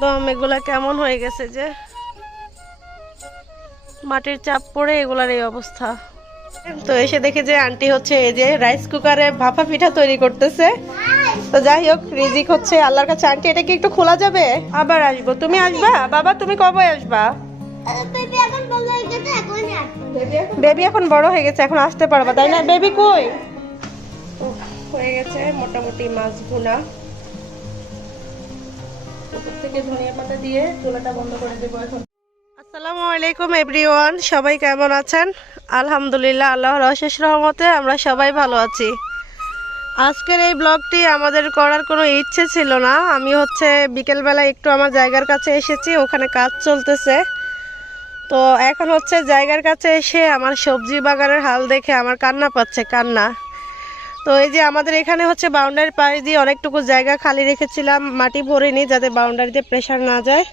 একদম এগুলা কেমন হয়ে গেছে যে মাটির চাপ পড়ে এগুলার এই অবস্থা। তো এসে দেখি যে আন্টি হচ্ছে এই যে রাইস কুকারে ভাপা পিঠা তৈরি করতেছে। তো যাই হোক রিজিক হচ্ছে আল্লাহর কাছে। আন্টি এটা কি একটু খোলা যাবে? আবার আসবো। তুমি আসবা? বাবা তুমি কবে আসবা? বেবি এখন বড় হয়ে গেছে, এখন আসতে পারবা তাই না? বেবি কই? হয়ে গেছে মোটামুটি মাছ ভুনা। উপর থেকে ধনিয়া পাতা দিয়ে চুলাটা বন্ধ করে দেবো এখন। আসসালামু আলাইকুম এভরিওয়ান, সবাই কেমন আছেন? আলহামদুলিল্লাহ, আল্লাহর অশেষ রহমতে আমরা সবাই ভালো আছি। আজকের এই ব্লগটি আমাদের করার কোনো ইচ্ছে ছিল না। আমি হচ্ছে বিকেলবেলা একটু আমার জায়গার কাছে এসেছি, ওখানে কাজ চলতেছে। তো এখন হচ্ছে জায়গার কাছে এসে আমার সবজি বাগানের হাল দেখে আমার কান্না পাচ্ছে, কান্না। তো এই যে আমাদের এখানে হচ্ছে বাউন্ডারির পাশ দিয়ে অনেকটুকু জায়গা খালি রেখেছিলাম, মাটি ভরিনি যাতে বাউন্ডারিতে প্রেশার না যায়।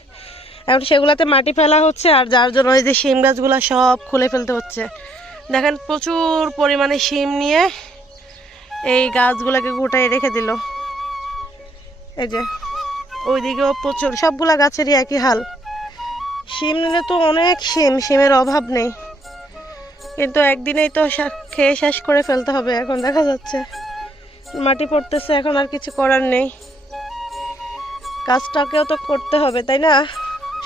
এখন সেগুলাতে মাটি ফেলা হচ্ছে, আর যার জন্য এই যে শিম গাছগুলো সব খুলে ফেলতে হচ্ছে। দেখেন প্রচুর পরিমাণে শিম নিয়ে এই গাছগুলোকে গোটায় রেখে দিল। এই যে ওইদিকেও প্রচুর, সবগুলা গাছেরই একই হাল। শিম নিলে তো অনেক শিমের অভাব নেই, কিন্তু একদিনেই তো খেয়ে শেষ করে ফেলতে হবে। এখন দেখা যাচ্ছে মাটি পড়তেছে, এখন আর কিছু করার নেই। কাজটাকেও তো করতে হবে তাই না?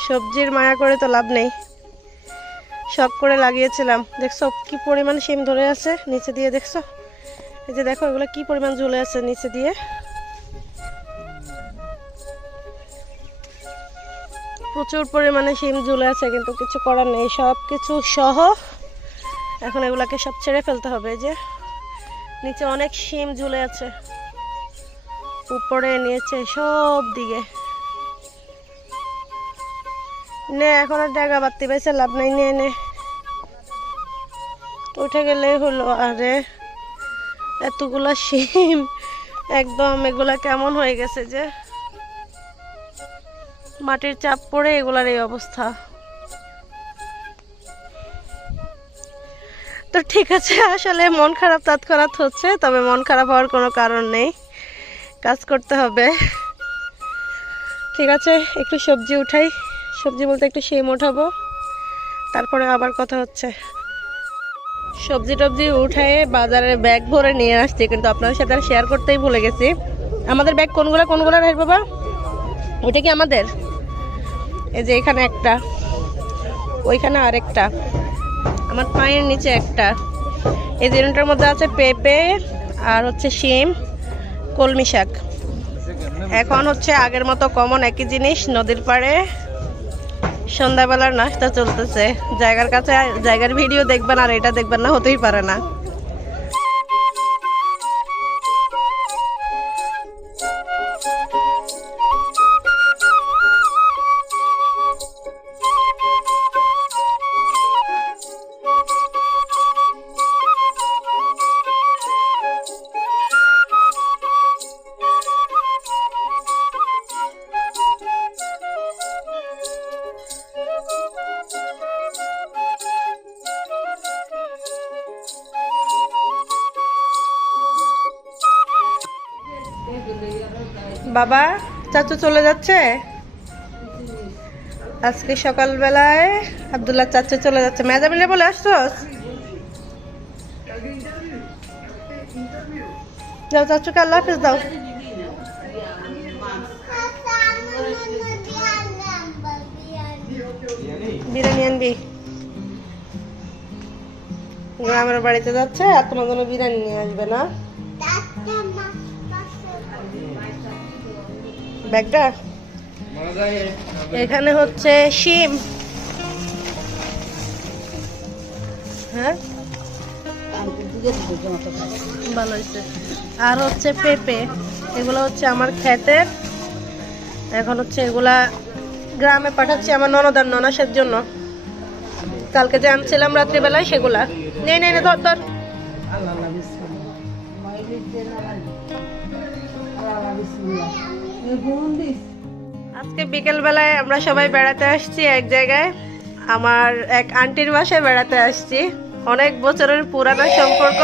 সবজির মায়া করে তো লাভ নেই। শখ করে লাগিয়েছিলাম। দেখছো কি পরিমাণ শিম ধরে আছে নিচে দিয়ে? দেখছো এই যে দেখো এগুলো কি পরিমাণ ঝুলে আছে নিচে দিয়ে। প্রচুর পরিমাণে শিম ঝুলে আছে, কিন্তু কিছু করার নেই। সব কিছু সহ এখন এগুলাকে সব ছেড়ে ফেলতে হবে। যে নিচে অনেক শিম ঝুলে আছে, উপরে নিয়েছে সব দিকে। নে এখন আর জায়গা বাড়তি পাইছে লাভ নাই, নে নে উঠে গেলেই হলো। আরে এতগুলা শিম, একদম এগুলা কেমন হয়ে গেছে যে মাটির চাপ পড়ে এগুলার এই অবস্থা। তো ঠিক আছে, আসলে মন খারাপ তৎক্ষণাৎ হচ্ছে, তবে মন খারাপ হওয়ার কোনো কারণ নেই, কাজ করতে হবে। ঠিক আছে, একটু সবজি উঠাই। সবজি বলতে একটু শিম উঠাবো, তারপরে আবার কথা হচ্ছে। সবজি টবজি উঠায় বাজারে ব্যাগ ভরে নিয়ে আসছি, কিন্তু আপনাদের সাথে আর শেয়ার করতেই ভুলে গেছি। আমাদের ব্যাগ কোনগুলো ভাই বাবা? ওইটা কি আমাদের? এই যে এখানে একটা, ওইখানে আরেকটা, আমার পায়ের নিচে একটা। এই জিনিসটার মধ্যে আছে পেঁপে আর হচ্ছে শিম, কলমি শাক। এখন হচ্ছে আগের মতো কমন একই জিনিস, নদীর পাড়ে সন্ধ্যাবেলার নাস্তা চলতেছে। জায়গার কাছে জায়গার ভিডিও দেখবেন আর এটা দেখবেন না, হতেই পারে না। বাবা চাচু চলে যাচ্ছে আজকে সকালবেলায়। আব্দুল্লাহ চাচু চলে যাচ্ছে। মেজাবিলে বলে আসছোস? যাও চাচুকে আল্লাহ হাফেজ দাও। বিরিয়ানি আনবি? গ্রামের বাড়িতে যাচ্ছে আর তোমার জন্য বিরিয়ানি নিয়ে আসবে না? ব্যাগটা এখানে হচ্ছে শিম, হ্যাঁ ভালো হয়েছে। আর হচ্ছে পেঁপে, এগুলো হচ্ছে আমার ক্ষেতের। এখন হচ্ছে এগুলা গ্রামে পাঠাচ্ছি আমার ননদার ননাসের জন্য। কালকে যে আনছিলাম রাত্রিবেলায় সেগুলা। নেই নেই ধর ধর। আজকে বিকেল বেলায় আমরা সবাই বেড়াতে আসছি এক জায়গায়। আমার এক আন্টির বাসায় বেড়াতে আসছি। অনেক বছরের পুরানো সম্পর্ক,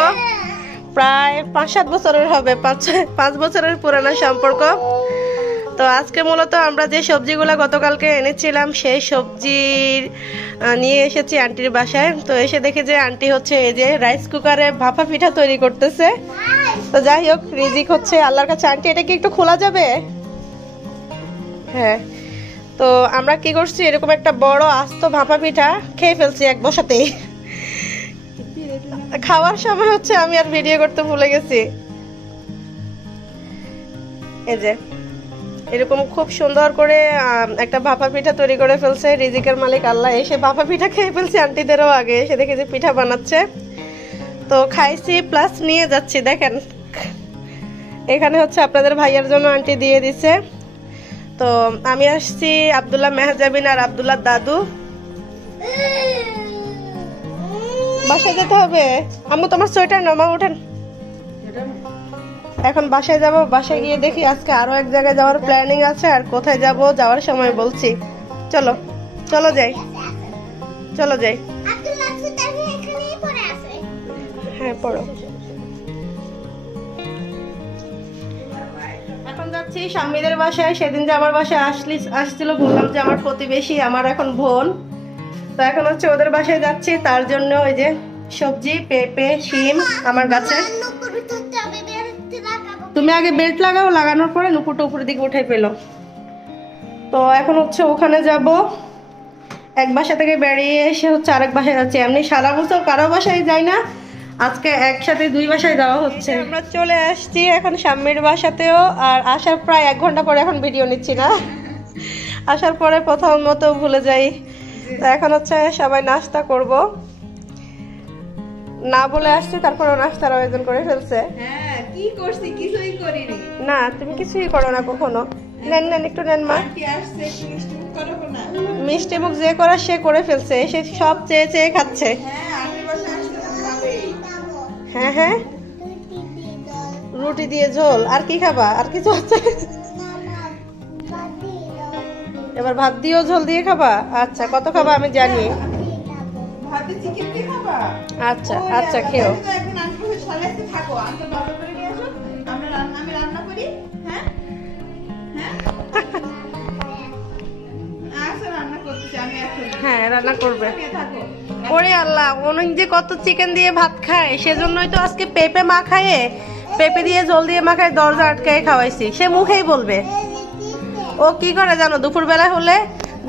প্রায় 5-7 বছরের হবে, 5 বছরের পুরানো সম্পর্ক। তো আজকে মূলত আমরা যে সবজিগুলো গতকালকে এনেছিলাম সেই সবজি নিয়ে এসেছি আন্টির বাসায়। তো এসে দেখি যে আন্টি হচ্ছে এই যে রাইস কুকারে ভাপা পিঠা তৈরি করতেছে। তো যাই হোক, রিজিক হচ্ছে আল্লাহর কাছে। আন্টি এটা কি একটু খোলা যাবে? হ্যাঁ। তো আমরা কি করছি, এরকম একটা বড় আস্ত ভাপা পিঠা খেয়ে ফেলছি এক বসাতেই। খাওয়ার সময় হচ্ছে আমি আর ভিডিও করতে ভুলে গেছি। এই যে এরকম খুব সুন্দর করে একটা ভাপা পিঠা তৈরি করে ফেলছে রিজিকের মালিক আল্লাহ। এসে ভাপা পিঠা খেয়ে ফেলছি আন্টিদেরও আগে, এসে দেখি যে পিঠা বানাচ্ছে। তো খাইছি প্লাস নিয়ে যাচ্ছি। দেখেন এখানে হচ্ছে আপনাদের ভাইয়ার জন্য আন্টি দিয়ে দিছে। তো আমি আসছি আব্দুল্লাহ মেহজাবিন আর আব্দুল্লাহ দাদু। বাসায় যেতে হবে। আম্মু তোমার সোয়েটার নাও, মা ওঠেন। এখন বাসায় যাব, বাসায় গিয়ে দেখি আজকে আরো এক জায়গায় যাওয়ার প্ল্যানিং আছে। আর কোথায় যাব যাওয়ার সময় বলছি। চলো চলো যাই, চলো যাই। হ্যাঁ পড়ো। এখন যাচ্ছি শাম্মীদের বাসায়। সেদিন যে আমার বাসায় আসছিল, বললাম যে আমার প্রতিবেশী, আমার এখন বোন। তো এখন হচ্ছে ওদের বাসায় যাচ্ছি, তার জন্য ওই যে সবজি, পেঁপে, শিম আমার গাছে। তুমি আগে বেল্ট লাগাও, লাগানোর পরে নুপুরটা উপরের দিকে উঠে পেলো। তো এখন হচ্ছে ওখানে যাব। এক বাসা থেকে বেরিয়ে এসে হচ্ছে আরেক বাসায় যাচ্ছি। এমনি সারা বছর কারো বাসায় যাই না, আজকে একসাথে দুই বাসায় যাওয়া হচ্ছে। আমরা চলে আসছি এখন শাম্মীর বাসাতেও। আর আসার প্রায় 1 ঘন্টা পরে এখন ভিডিও নিচ্ছি না, আসার পরে প্রথম মতো ভুলে যাই। তো এখন হচ্ছে সবাই নাস্তা করব, না বলে আসছি, তারপরও নাস্তার আয়োজন করে ফেলছে। হ্যাঁ, কি করছি? কিছুই করিনি। না তুমি কিছুই করো না কখনো। নেন নেন একটু নেন মা। আন্টি আসছে, একটু মিষ্টি মুখ করবো না? মিষ্টি মুখ যে করা সে করে ফেলছে, সে সব চেয়ে চেয়ে খাচ্ছে। হ্যাঁ, আন্টির বাসায় আসলে তো খাবেই। হ্যাঁ হ্যাঁ, রুটি দিয়ে ঝোল। আর কি খাবা? আর কিছু আছে? এবার ভাত দিয়েও ঝোল দিয়ে খাবা? আচ্ছা, কত খাবা আমি জানি। ভাতে চিকেন দিয়ে খাবা? আচ্ছা আচ্ছা, খেও। তো একদিন আন্টির বাসায় চলে আসতে থাকো, আন্টি ভালো করে নিয়ে আসো। আমি রান্না করি। হ্যাঁ হ্যাঁ, আচ্ছা রান্না করতেছি আমি এখন। হ্যাঁ রান্না করবে। নিয়ে থাকো। ওরে আল্লাহ, অনেক যে কত চিকেন দিয়ে ভাত খায়, সেজন্যই তো আজকে পেঁপে মাখায়ে, পেঁপে দিয়ে ঝোল দিয়ে মাখায় দরজা আটকায় খাওয়াইছি। সে মুখেই বলবে। ও কি করে জানো, দুপুরবেলা হলে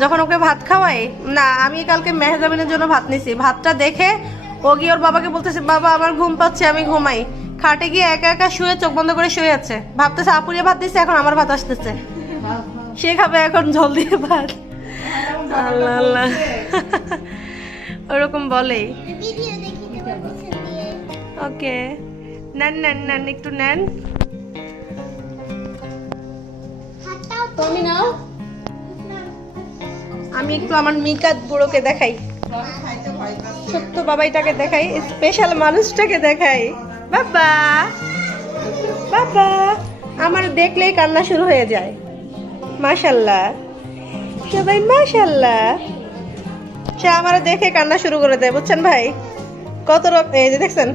যখন ওকে ভাত খাওয়াই না, আমি কালকে মেহজাবিনের জন্য ভাত নিছি, ভাতটা দেখে ও গিয়ে ওর বাবাকে বলতেছে, বাবা আমার ঘুম পাচ্ছে, আমি ঘুমাই। খাটে গিয়ে একা একা শুয়ে চোখ বন্ধ করে শুয়ে আছে, ভাবতেছে আপুরিয়া ভাত দিচ্ছে, এখন আমার ভাত আসতেছে, সে খাবে এখন ঝোল দিয়ে ভাত। আল্লাহ আল্লাহ, ওরকম বলেই। ওকে, নেন নেন নেন, একটু নেন। তুমি নাও। আমি একটু আমার মিকাত বুড়োকে দেখাই, ছোট্ট বাবাইটাকে দেখাই, স্পেশাল মানুষটাকে দেখাই। বাবা বাবা, আমার দেখলেই কান্না শুরু হয়ে যায়। মাশাল্লাহ সবাই, মাশাল্লাহ। সে আমার দেখে কান্না শুরু করে দেয়, বুঝছেন ভাই? কত রকম, এই যে দেখছেন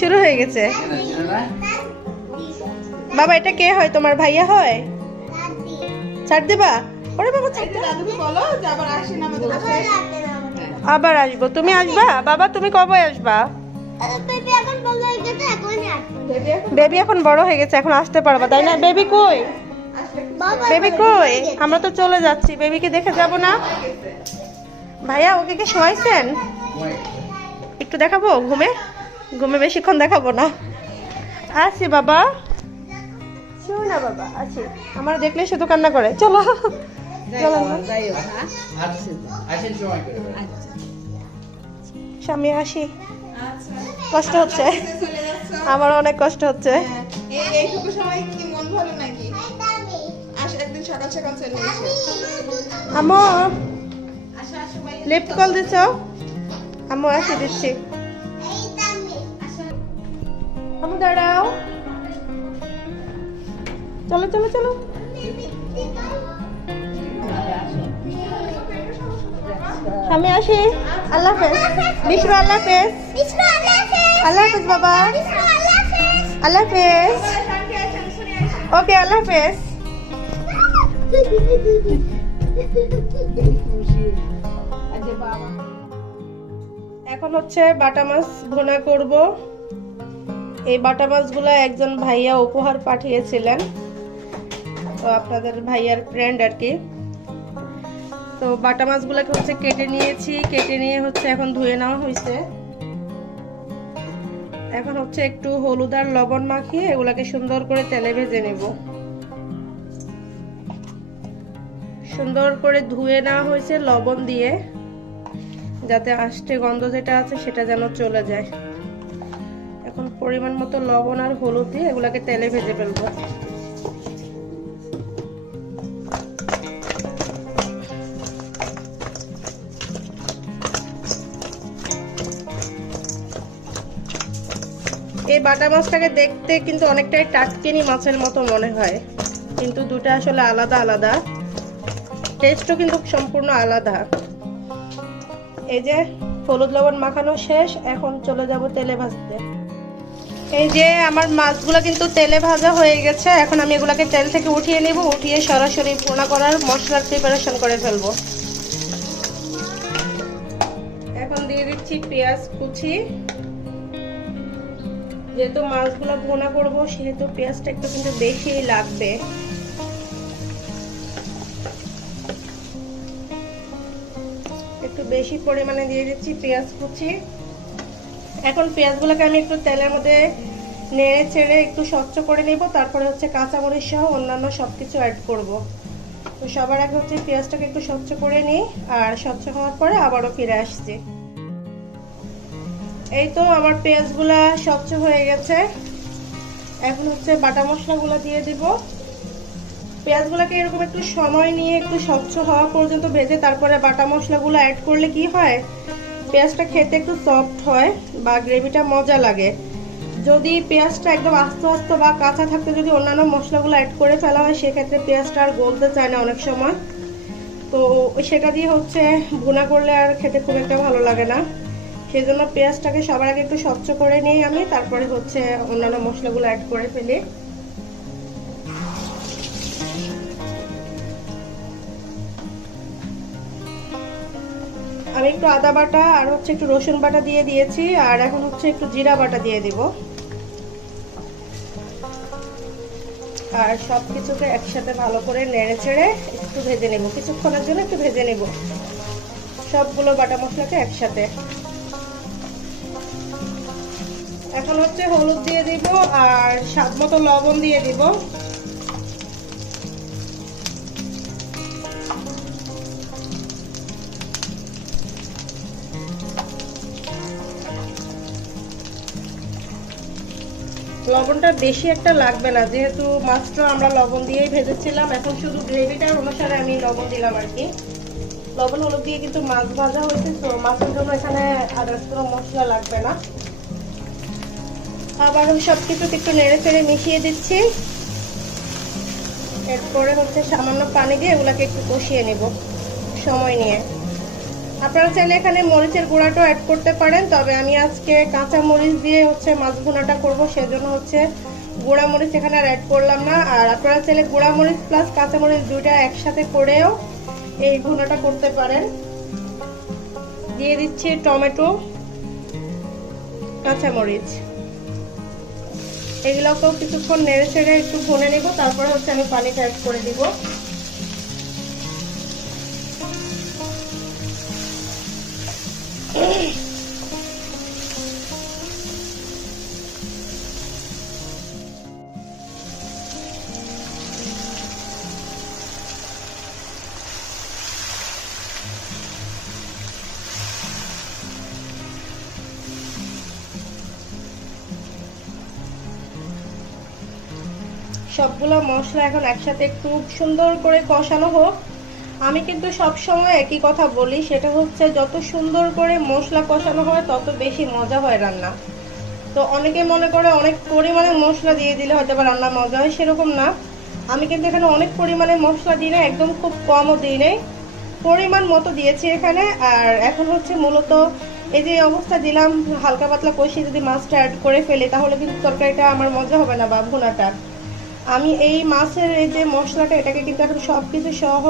শুরু হয়ে গেছে। বাবা এটা কে হয়? তোমার ভাইয়া হয়? ছাড় দিবা? ওরে বাবা ছাড় দিবা। বলো যে আবার আসেন আমাদের বাসায়। আবার আসবো। তুমি আসবা? বাবা তুমি কবে আসবা? বেবি এখন বড় হয়ে গেছে, এখন আসতে পারবা তাই না? বেবি কই? বেবি কই? আমরা তো চলে যাচ্ছি, বেবিকে দেখে যাব না? ভাইয়া ওকে কি শোয়াইছেন? একটু দেখাবো ঘুমে? ঘুমে বেশিক্ষণ দেখাবো না। আসি বাবা, শোন না বাবা, আসি। আমার দেখলে শুধু কান্না করে। চলো চলো স্বামী, আসি। কষ্ট হচ্ছে, আমার অনেক কষ্ট হচ্ছে। এইটুকু সময় কি মন ভালো নাকি? একদিন সকাল সকাল চলে এসে। আম্মু লিফট কল দিছ? আম্মু আসি, দিচ্ছি। আম্মু দাঁড়াও, চলো চলো চলো। আমি আসি। আল্লাহ হাফেজ বিষ্ণু, আল্লাহ হাফেজ, আল্লাহ হাফেজ বাবা, আল্লাহ হাফেজ। ওকে আল্লাহ হাফেজ। এখন হচ্ছে বাটা মাছ ভুনা করব। এই বাটা মাছগুলো একজন ভাইয়া উপহার পাঠিয়েছিলেন, তো আপনাদের ভাইয়ার ফ্রেন্ড আর কি। তো বাটা মাছগুলোকে হচ্ছে কেটে নিয়েছি, কেটে নিয়ে হচ্ছে এখন ধুয়ে নেওয়া হয়েছে। এখন হচ্ছে একটু হলুদ আর লবণ মাখিয়ে এগুলাকে সুন্দর করে তেলে ভেজে নেব। সুন্দর করে ধুয়ে নেওয়া হয়েছে লবণ দিয়ে, যাতে আষ্টে গন্ধ যেটা আছে সেটা যেন চলে যায়। এখন পরিমাণ মতো লবণ আর হলুদ দিয়ে এগুলাকে তেলে ভেজে ফেলবো। এই বাটা মাছটাকে দেখতে কিন্তু অনেকটাই টাটকিনি মাছের মতো মনে হয়, কিন্তু দুটো আসলে আলাদা আলাদা, টেস্টও কিন্তু সম্পূর্ণ আলাদা। এই যে হলুদ লবণ মাখানো শেষ, এখন চলে যাব তেলে ভাজতে। এই যে আমার মাছগুলো কিন্তু তেলে ভাজা হয়ে গেছে। এখন আমি এগুলাকে তেল থেকে উঠিয়ে নেব, উঠিয়ে সরাসরি ভুনা করার মশলার প্রিপারেশন করে ফেলবো। এখন দিয়ে দিচ্ছি পেঁয়াজ কুচি। যেহেতু মাছগুলো ভুনা করব সেহেতু পেঁয়াজটা একটু কিন্তু বেশিই লাগবে। একটু বেশি পরিমাণে দিয়ে দিচ্ছি পেঁয়াজ কুচি। এখন পেঁয়াজগুলোকে আমি একটু তেলের মধ্যে নেড়ে চেড়ে একটু স্বচ্ছ করে নেব, তারপরে হচ্ছে কাঁচামরিচ সহ অন্যান্য সবকিছু অ্যাড করব। তো সবার আগে হচ্ছে পেঁয়াজটাকে একটু স্বচ্ছ করে নিই, আর স্বচ্ছ হওয়ার পরে আবারও ফিরে আসছি। এই তো আমার পেঁয়াজগুলা স্বচ্ছ হয়ে গেছে। এখন হচ্ছে বাটা মশলাগুলো দিয়ে দিব। পেঁয়াজগুলোকে এরকম একটু সময় নিয়ে একটু স্বচ্ছ হওয়া পর্যন্ত ভেজে তারপরে বাটা মশলাগুলো অ্যাড করলে কি হয়, পেঁয়াজটা খেতে একটু সফট হয় বা গ্রেভিটা মজা লাগে। যদি পেঁয়াজটা একদম আস্তে আস্তে বা কাঁচা থাকতে যদি অন্যান্য মশলাগুলো অ্যাড করে ফেলা হয়, সেক্ষেত্রে পেঁয়াজটা আর গলতে চায় না অনেক সময়। তো সেটা দিয়ে হচ্ছে ভুনা করলে আর খেতে খুব একটা ভালো লাগে না। সেই জন্য পেঁয়াজটাকে সবার আগে একটু স্বচ্ছ করে নিই আমি, তারপরে হচ্ছে অন্যান্য মশলাগুলো অ্যাড করে ফেলি। আমি একটু আদা বাটা আর হচ্ছে একটু রসুন বাটা দিয়ে দিয়েছি, আর এখন হচ্ছে একটু জিরা বাটা দিয়ে দিব। আর সবকিছুকে একসাথে ভালো করে নেড়ে চেড়ে একটু ভেজে নেব, কিছুক্ষণের জন্য একটু ভেজে নেব সবগুলো বাটা মশলাকে একসাথে। এখন হচ্ছে হলুদ দিয়ে দিব আর স্বাদ মতো লবণ দিয়ে দিব। লবণটা বেশি একটা লাগবে না, যেহেতু মাছটা আমরা লবণ দিয়েই ভেজেছিলাম। এখন শুধু গ্রেভিটার অনুসারে আমি লবণ দিলাম আর কি। লবণ হলুদ দিয়ে কিন্তু মাছ ভাজা হয়েছে, তো মাছের জন্য এখানে আদার্স কোনো মশলা লাগবে না। আবার সবকিছু একটু নেড়ে চেড়ে মিশিয়ে দিচ্ছি। এরপরে হচ্ছে সামান্য পানি দিয়ে এগুলাকে একটু কষিয়ে নেব সময় নিয়ে। আপনারা চাইলে এখানে মরিচের গুঁড়াটাও অ্যাড করতে পারেন, তবে আমি আজকে কাঁচা মরিচ দিয়ে হচ্ছে মাছ ভুনাটা করবো, সেজন্য হচ্ছে গুঁড়া মরিচ এখানে আর অ্যাড করলাম না। আর আপনারা চাইলে গুঁড়া মরিচ প্লাস কাঁচা মরিচ দুইটা একসাথে করেও এই ভুনাটা করতে পারেন। দিয়ে দিচ্ছি টমেটো, কাঁচা মরিচ, এগুলোকেও কিছুক্ষণ নেড়ে চেড়ে একটু ভুনে নেব, তারপরে হচ্ছে আমি পানিটা অ্যাড করে দিব। সবগুলো মশলা এখন একসাথে একটু সুন্দর করে কষানো হোক। আমি কিন্তু সব সময় একই কথা বলি, সেটা হচ্ছে যত সুন্দর করে মশলা কষানো হয় তত বেশি মজা হয় রান্না। তো অনেকে মনে করে অনেক পরিমাণে মশলা দিয়ে দিলে হয়তো বা রান্না মজা হয়, সেরকম না। আমি কিন্তু এখানে অনেক পরিমাণে মশলা দিই না, একদম খুব কমও দিই নাই, পরিমাণ মতো দিয়েছি এখানে। আর এখন হচ্ছে মূলত এই যে অবস্থা দিলাম, হালকা পাতলা কষিয়ে যদি মাছটা অ্যাড করে ফেলি তাহলে কিন্তু তরকারিটা আমার মজা হবে না বা ভুনাটা। আমি এই মাছের এই যে মশলাটা, এটাকে কিন্তু এখন সব কিছু সহ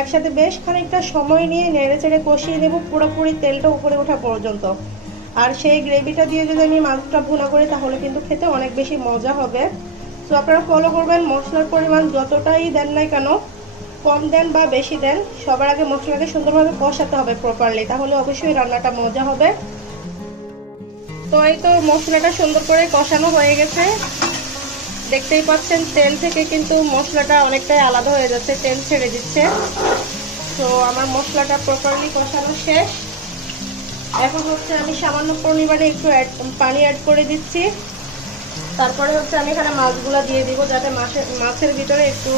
একসাথে বেশ খানিকটা সময় নিয়ে নেড়ে চেড়ে কষিয়ে নেব পুরোপুরি তেলটা উপরে ওঠা পর্যন্ত। আর সেই গ্রেভিটা দিয়ে যদি আমি মাছটা ভুনা করি তাহলে কিন্তু খেতে অনেক বেশি মজা হবে। তো আপনারা ফলো করবেন, মশলার পরিমাণ যতটাই দেন না কেন, কম দেন বা বেশি দেন, সবার আগে মশলাকে সুন্দরভাবে কষাতে হবে প্রপারলি, তাহলে অবশ্যই রান্নাটা মজা হবে। তো এই তো মশলাটা সুন্দর করে কষানো হয়ে গেছে, দেখতেই পাচ্ছেন তেল থেকে কিন্তু মশলাটা অনেকটাই আলাদা হয়ে যাচ্ছে, তেল ছেড়ে দিচ্ছে। তো আমার মশলাটা প্রপারলি কষানো শেষ। এখন হচ্ছে আমি সামান্য পরিমাণে একটু পানি অ্যাড করে দিচ্ছি। তারপরে হচ্ছে আমি এখানে মাছগুলো দিয়ে দিব, যাতে মাছের ভিতরে একটু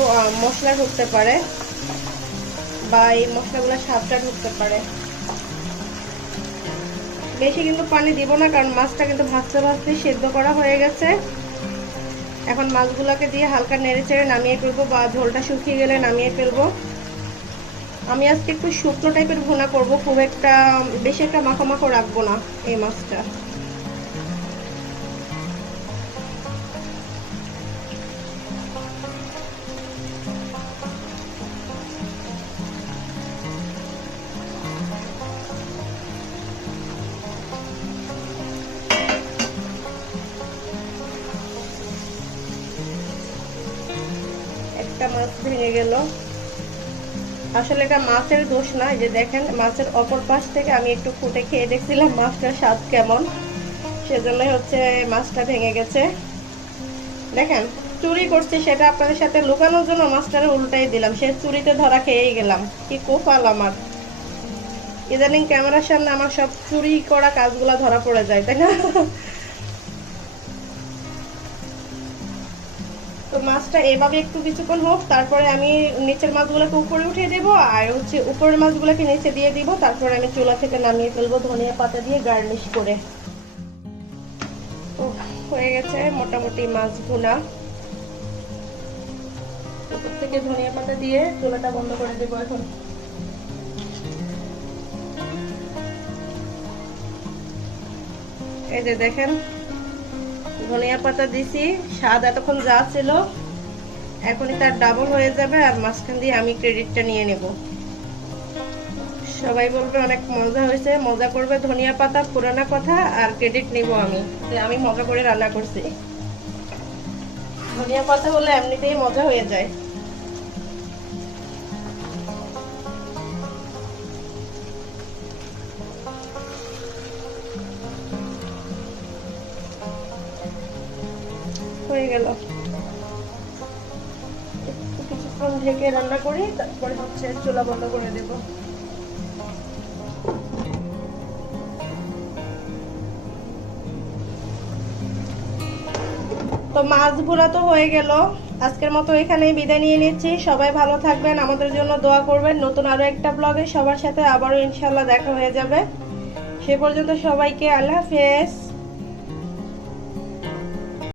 মশলা ঢুকতে পারে বা এই মশলাগুলো স্বাদটা ঢুকতে পারে। বেশি কিন্তু পানি দিব না, কারণ মাছটা কিন্তু ভাজতে ভাজতে সেদ্ধ করা হয়ে গেছে। এখন মাছগুলোকে দিয়ে হালকা নেড়ে চেড়ে নামিয়ে ফেলবো, বা ঝোলটা শুকিয়ে গেলে নামিয়ে ফেলবো। আমি আজকে একটু শুকনো টাইপের ভুনা করব, খুব একটা বেশি একটা মাখো মাখো রাখবো না এই মাছটা। একটা মাছ ভেঙে গেল। আসলে এটা মাছের দোষ না, এই যে দেখেন মাছের অপর পাশ থেকে আমি একটু ফুটে খেয়ে দেখছিলাম মাছটার স্বাদ কেমন, সেজন্যই হচ্ছে মাছটা ভেঙে গেছে। দেখেন চুরি করছি সেটা আপনাদের সাথে লুকানোর জন্য মাছটারে উল্টাই দিলাম, সে চুরিতে ধরা খেয়েই গেলাম। কি কোফাল আমার, ইদানিং ক্যামেরার সামনে আমার সব চুরি করা কাজগুলো ধরা পড়ে যায়, তাই না? তো মাছটা এভাবে একটু কিছুক্ষণ হোক, তারপরে আমি নিচের মাছগুলোকে উপরে উঠিয়ে দেবো, আর হচ্ছে উপরের মাছগুলোকে নিচে দিয়ে দিব। তারপরে আমি চুলা থেকে নামিয়ে ফেলবো ধনিয়া পাতা দিয়ে গার্নিশ করে। তো হয়ে গেছে মোটামুটি মাছ ভুনা। উপর থেকে ধনিয়া পাতা দিয়ে চুলাটা বন্ধ করে দেবো এখন। এই যে দেখেন ধনিয়া পাতা দিছি, স্বাদ এতক্ষণ যা ছিল এখনই তার ডাবল হয়ে যাবে। আর মাঝখান দিয়ে আমি ক্রেডিটটা নিয়ে নেব। সবাই বলবে অনেক মজা হয়েছে, মজা করবে ধনিয়া পাতা, পুরানা কথা, আর ক্রেডিট নিব আমি যে আমি মজা করে রান্না করছি। ধনিয়া পাতা হলে এমনিতেই মজা হয়ে যায়। হয়ে গেল, কিছুক্ষণ ঢেকে রান্না করি, তারপরে হচ্ছে চুলা বন্ধ করে দেব। তো মাছ ভুনা তো হয়ে গেল। আজকের মতো এখানেই বিদায় নিয়ে নিচ্ছি। সবাই ভালো থাকবেন, আমাদের জন্য দোয়া করবেন। নতুন আরো একটা ব্লগে সবার সাথে আবারও ইনশাল্লাহ দেখা হয়ে যাবে। সে পর্যন্ত সবাইকে আল্লাহ হাফেজ।